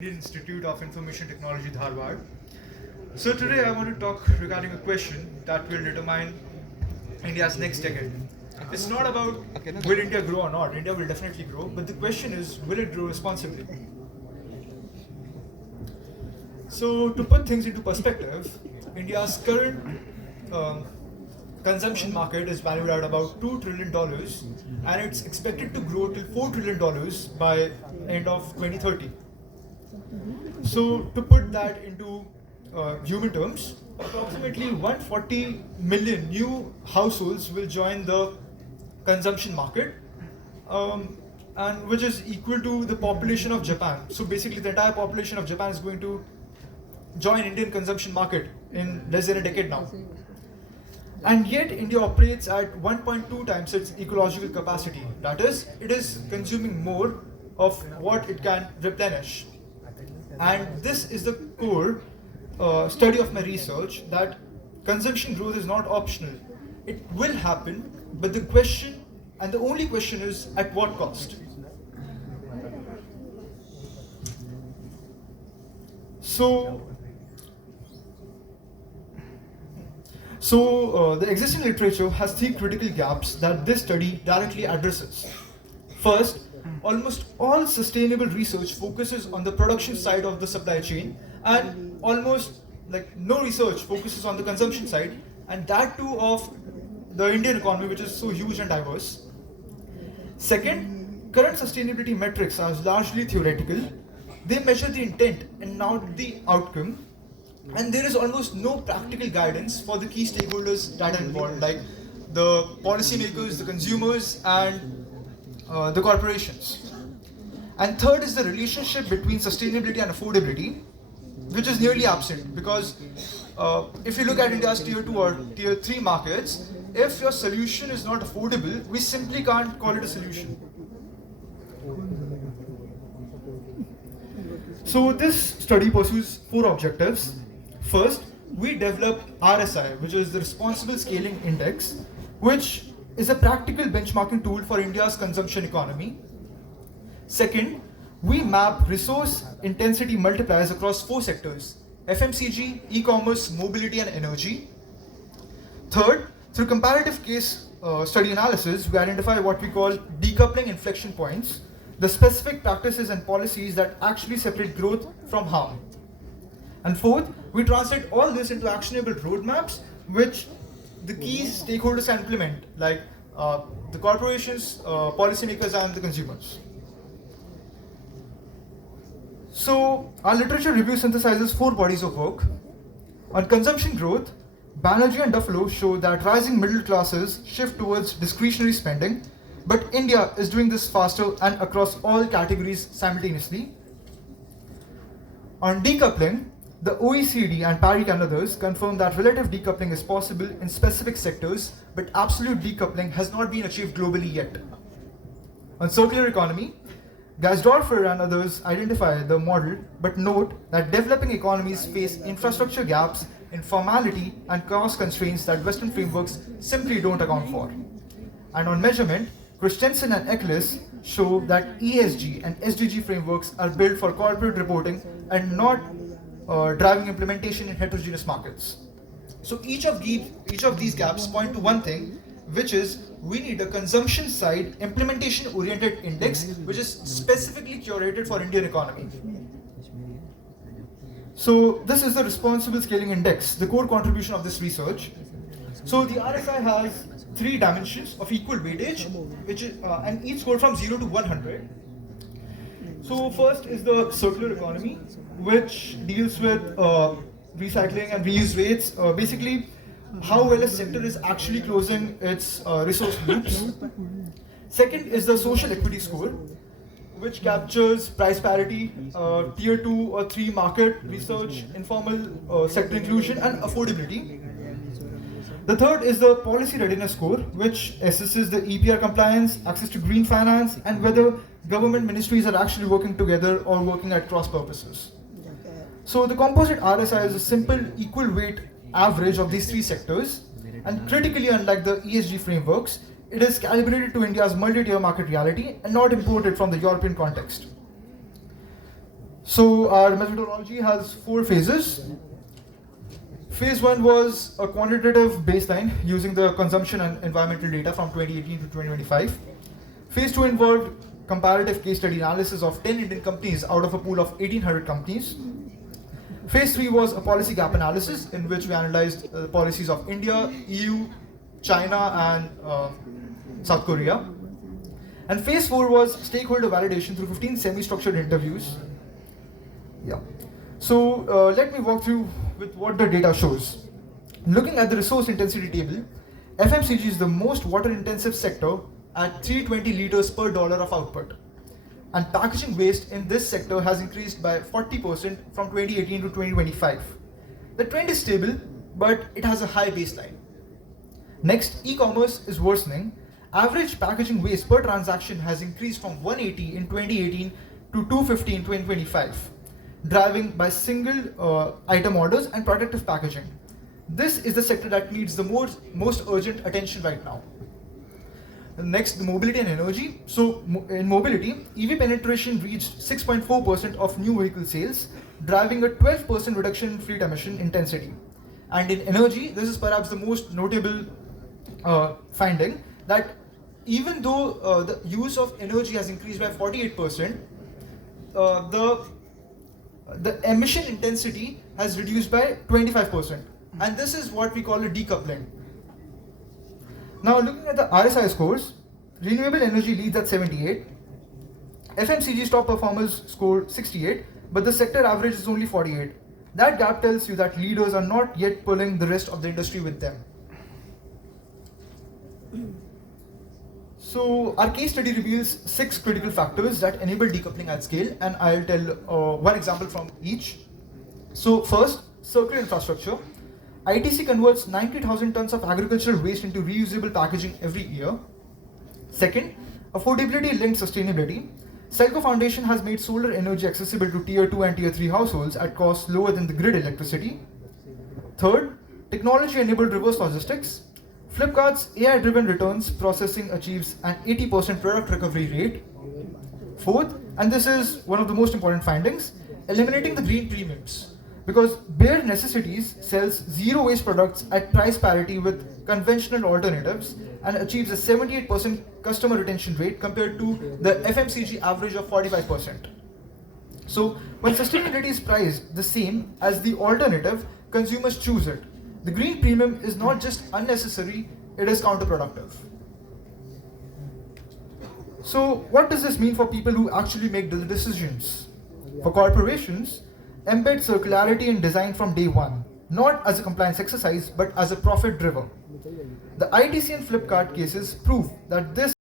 Indian Institute of Information Technology, Dharwad. So today I want to talk regarding a question that will determine India's next decade. It's not about will India grow or not. India will definitely grow, but the question is, will it grow responsibly? So to put things into perspective, India's current consumption market is valued at about $2 trillion and it's expected to grow till $4 trillion by end of 2030. So to put that into human terms, approximately 140 million new households will join the consumption market, and which is equal to the population of Japan. So basically, the entire population of Japan is going to join Indian consumption market in less than a decade now. And yet, India operates at 1.2 times its ecological capacity. That is, it is consuming more of what it can replenish. And this is the core study of my research, that consumption growth is not optional. It will happen, but the question, and the only question, is at what cost? So the existing literature has three critical gaps that this study directly addresses. First, almost all sustainable research focuses on the production side of the supply chain, and almost no research focuses on the consumption side, and that too of the Indian economy, which is so huge and diverse. Second, current sustainability metrics are largely theoretical. They measure the intent and not the outcome, and there is almost no practical guidance for the key stakeholders that are involved, like the policymakers, the consumers, and the corporations. And third is the relationship between sustainability and affordability, which is nearly absent, because if you look at India's tier 2 or tier 3 markets, if your solution is not affordable, we simply can't call it a solution. So this study pursues four objectives. First, we developed RSI, which is the Responsible Scaling Index, which is a practical benchmarking tool for India's consumption economy. Second, we map resource intensity multipliers across four sectors: FMCG, e-commerce, mobility, and energy. Third, through comparative case study analysis, we identify what we call decoupling inflection points, the specific practices and policies that actually separate growth from harm. And fourth, we translate all this into actionable roadmaps, which the key stakeholders can implement, like the corporations, policymakers, and the consumers. So our literature review synthesizes four bodies of work. On consumption growth, Banerjee and Duffalo show that rising middle classes shift towards discretionary spending, but India is doing this faster and across all categories simultaneously. On decoupling, the OECD and Parry and others confirm that relative decoupling is possible in specific sectors, but absolute decoupling has not been achieved globally yet. On circular economy, Geisdorfer and others identify the model, but note that developing economies face infrastructure gaps, informality, and cost constraints that Western frameworks simply don't account for. And on measurement, Christensen and Eccles show that ESG and SDG frameworks are built for corporate reporting and not driving implementation in heterogeneous markets. So each of these gaps point to one thing, which is we need a consumption side implementation oriented index which is specifically curated for Indian economy. So this is the Responsible Scaling Index, the core contribution of this research. So the RSI has three dimensions of equal weightage, which is, and each score from 0 to 100. So first is the circular economy, which deals with recycling and reuse rates, basically how well a sector is actually closing its resource loops. Second is the social equity score, which captures price parity, tier 2 or 3 market research, informal sector inclusion, and affordability. The third is the policy readiness score, which assesses the EPR compliance, access to green finance, and whether government ministries are actually working together or working at cross purposes. So the composite RSI is a simple equal weight average of these three sectors, and critically, unlike the ESG frameworks, it is calibrated to India's multi-tier market reality and not imported from the European context. So our methodology has 4 phases. Phase 1 was a quantitative baseline using the consumption and environmental data from 2018 to 2025. Phase 2 involved comparative case study analysis of 10 Indian companies out of a pool of 1,800 companies. Phase 3 was a policy gap analysis in which we analyzed the policies of India, EU, China, and South Korea. And phase 4 was stakeholder validation through 15 semi-structured interviews. Yeah. So let me walk through with what the data shows. Looking at the resource intensity table, FMCG is the most water-intensive sector at 320 liters per dollar of output. And packaging waste in this sector has increased by 40% from 2018 to 2025. The trend is stable, but it has a high baseline. Next, e-commerce is worsening. Average packaging waste per transaction has increased from 180 in 2018 to 250 in 2025, driven by single item orders and protective packaging. This is the sector that needs the most urgent attention right now. Next, the mobility and energy. So in mobility, EV penetration reached 6.4% of new vehicle sales, driving a 12% reduction in fleet emission intensity. And in energy, this is perhaps the most notable finding, that even though the use of energy has increased by 48%, the emission intensity has reduced by 25%. And this is what we call a decoupling. Now looking at the RSI scores, renewable energy leads at 78, FMCG's top performers scored 68, but the sector average is only 48. That gap tells you that leaders are not yet pulling the rest of the industry with them. So our case study reveals 6 critical factors that enable decoupling at scale, and I'll tell one example from each. So first, circular infrastructure. ITC converts 90,000 tons of agricultural waste into reusable packaging every year. Second, affordability linked sustainability. Selco Foundation has made solar energy accessible to Tier 2 and Tier 3 households at costs lower than the grid electricity. Third, technology enabled reverse logistics. Flipkart's AI driven returns processing achieves an 80% product recovery rate. Fourth, and this is one of the most important findings, eliminating the green premiums. Because Bare Necessities sells zero waste products at price parity with conventional alternatives and achieves a 78% customer retention rate compared to the FMCG average of 45%. So when sustainability is priced the same as the alternative, consumers choose it. The green premium is not just unnecessary, it is counterproductive. So what does this mean for people who actually make the decisions? For corporations, embed circularity in design from day one, not as a compliance exercise, but as a profit driver. The ITC and Flipkart cases prove that this